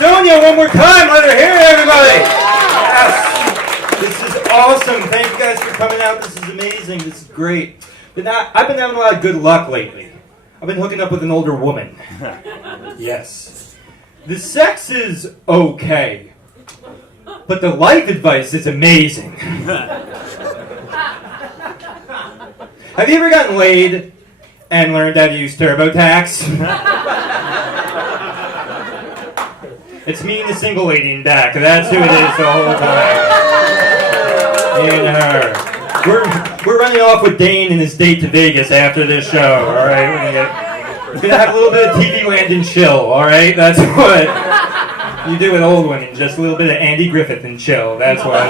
Sonia one more time. Let her hear it, everybody. Yes. This is awesome. Thank you guys for coming out. This is amazing. This is great. But now, I've been having a lot of good luck lately. I've been hooking up with an older woman. Yes. The sex is okay. But the life advice is amazing. Have you ever gotten laid and learned how to use TurboTax? It's me and the single lady in back. That's who it is the whole time. Me and her. We're running off with Dane and his date to Vegas after this show. All right, we're gonna have a little bit of TV land and chill. All right, that's what you do with old women. Just a little bit of Andy Griffith and chill. That's what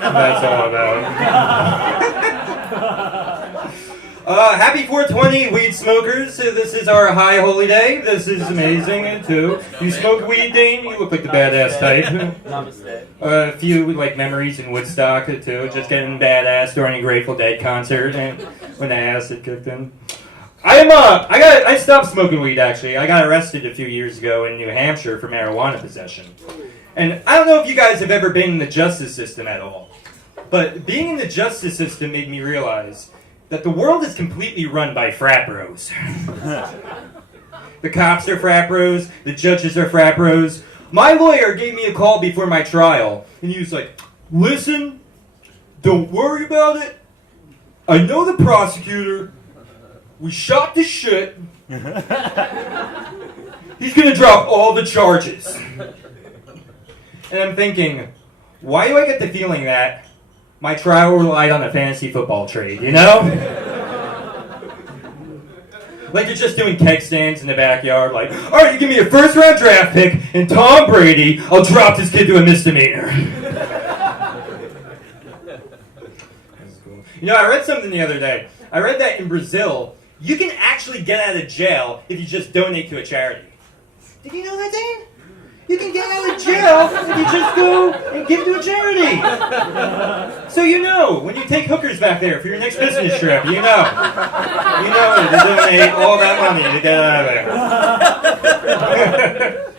that's all about. Happy 420, weed smokers. This is our high holy day. This is amazing, too. You smoke weed, Dane? You look like the badass type. Namaste. A few, memories in Woodstock, too. Just getting badass during a Grateful Dead concert and when the acid kicked in. I stopped smoking weed, actually. I got arrested a few years ago in New Hampshire for marijuana possession. And I don't know if you guys have ever been in the justice system at all, but being in the justice system made me realize that the world is completely run by frat bros. The cops are frat bros, the judges are frat bros. My lawyer gave me a call before my trial, and he was like, listen, don't worry about it. I know the prosecutor. We shot the shit. He's gonna drop all the charges. And I'm thinking, why do I get the feeling that my trial relied on a fantasy football trade, you know? Like you're just doing keg stands in the backyard, like, all right, you give me a first-round draft pick and Tom Brady, I'll drop this kid to a misdemeanor. That's cool. You know, I read something the other day. I read that in Brazil, you can actually get out of jail if you just donate to a charity. Did you know that, Dan? You can get out of jail if you just go and give to a charity. So you know, when you take hookers back there for your next business trip, you know to donate all that money to get out of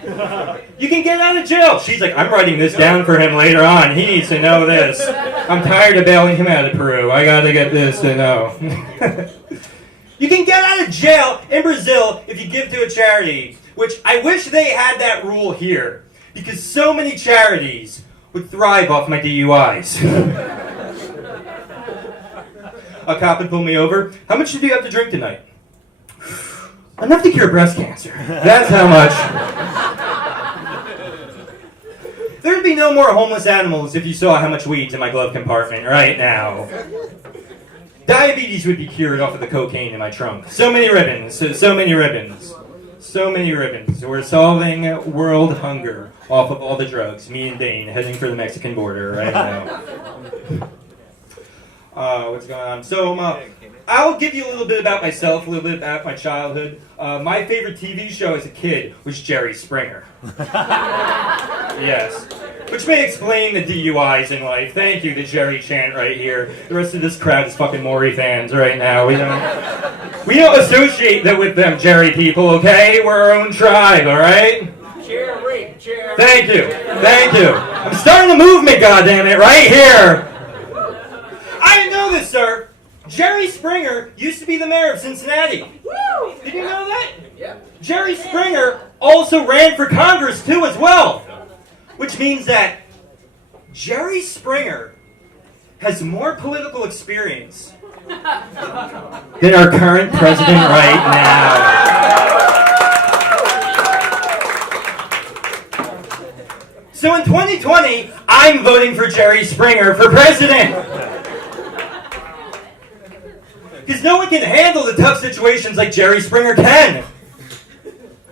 there. You can get out of jail. She's like, I'm writing this down for him later on. He needs to know this. I'm tired of bailing him out of Peru. I gotta get this to know. You can get out of jail in Brazil if you give to a charity. Which I wish they had that rule here, because so many charities would thrive off my DUIs. A cop would pull me over. How much do you have to drink tonight? Enough to cure breast cancer. That's how much. There'd be no more homeless animals if you saw how much weed's in my glove compartment right now. Diabetes would be cured off of the cocaine in my trunk. So many ribbons, so many ribbons. So many ribbons. We're solving world hunger off of all the drugs. Me and Dane heading for the Mexican border right now. What's going on? So I'll give you a little bit about myself, a little bit about my childhood. My favorite TV show as a kid was Jerry Springer. Yes. Which may explain the DUIs in life. Thank you, the Jerry chant right here. The rest of this crowd is fucking Maury fans right now. We don't associate that with them Jerry people, okay? We're our own tribe, all right? Jerry. Thank you. I'm starting a movement, goddammit, right here. I didn't know this, sir. Jerry Springer used to be the mayor of Cincinnati. Woo! Did you know that? Yeah. Jerry Springer also ran for Congress, too, as well. Which means that Jerry Springer has more political experience than our current president right now. So in 2020, I'm voting for Jerry Springer for president. Because no one can handle the tough situations like Jerry Springer can.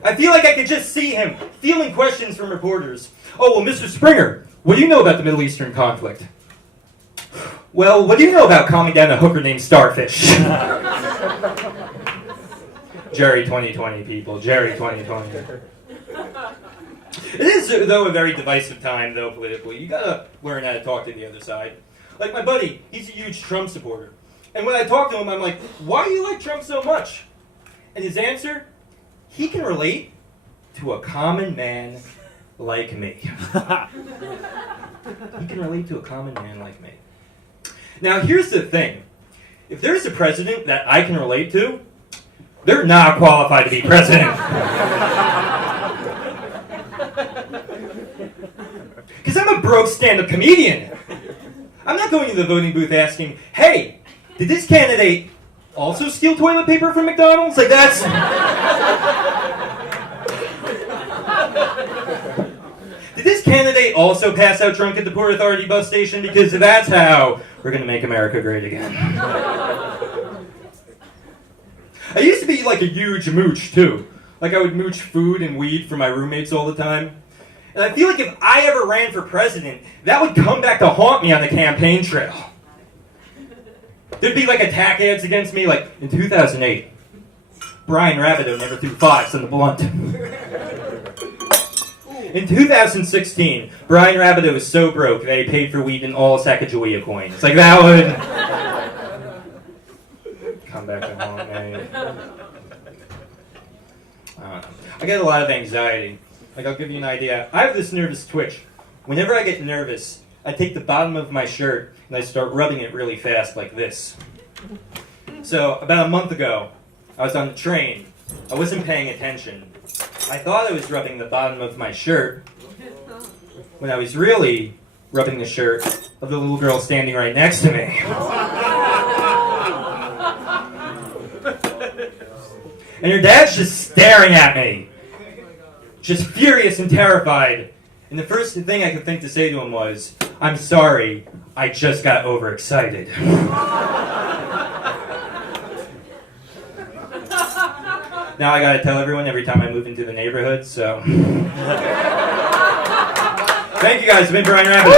I feel like I could just see him fielding questions from reporters. Oh, well, Mr. Springer, what do you know about the Middle Eastern conflict? Well, what do you know about calming down a hooker named Starfish? Jerry 2020, people. Jerry 2020. It is, though, a very divisive time, though, politically. You gotta learn how to talk to the other side. Like my buddy, he's a huge Trump supporter. And when I talk to him, I'm like, why do you like Trump so much? And his answer, he can relate to a common man like me. He can relate to a common man like me. Now, here's the thing. If there's a president that I can relate to, they're not qualified to be president. Because I'm a broke stand-up comedian. I'm not going to the voting booth asking, hey, did this candidate also steal toilet paper from McDonald's? Like, that's... Did this candidate also pass out drunk at the Port Authority bus station? Because that's how we're going to make America great again. I used to be like a huge mooch, too. Like, I would mooch food and weed from my roommates all the time. And I feel like if I ever ran for president, that would come back to haunt me on the campaign trail. There'd be like attack ads against me, like in 2008. Brian Rabideau never threw fives on the blunt. In 2016, Brian Rabideau was so broke that he paid for weed in all Sacagawea coins. Like, that would come back to haunt me. I get a lot of anxiety. Like, I'll give you an idea. I have this nervous twitch. Whenever I get nervous, I take the bottom of my shirt and I start rubbing it really fast like this. So, about a month ago, I was on the train. I wasn't paying attention. I thought I was rubbing the bottom of my shirt when I was really rubbing the shirt of the little girl standing right next to me. And her dad's just staring at me. Just furious and terrified. And the first thing I could think to say to him was, I'm sorry, I just got overexcited. Now I gotta tell everyone every time I move into the neighborhood, so. Thank you guys, I've been Brian Rabbit.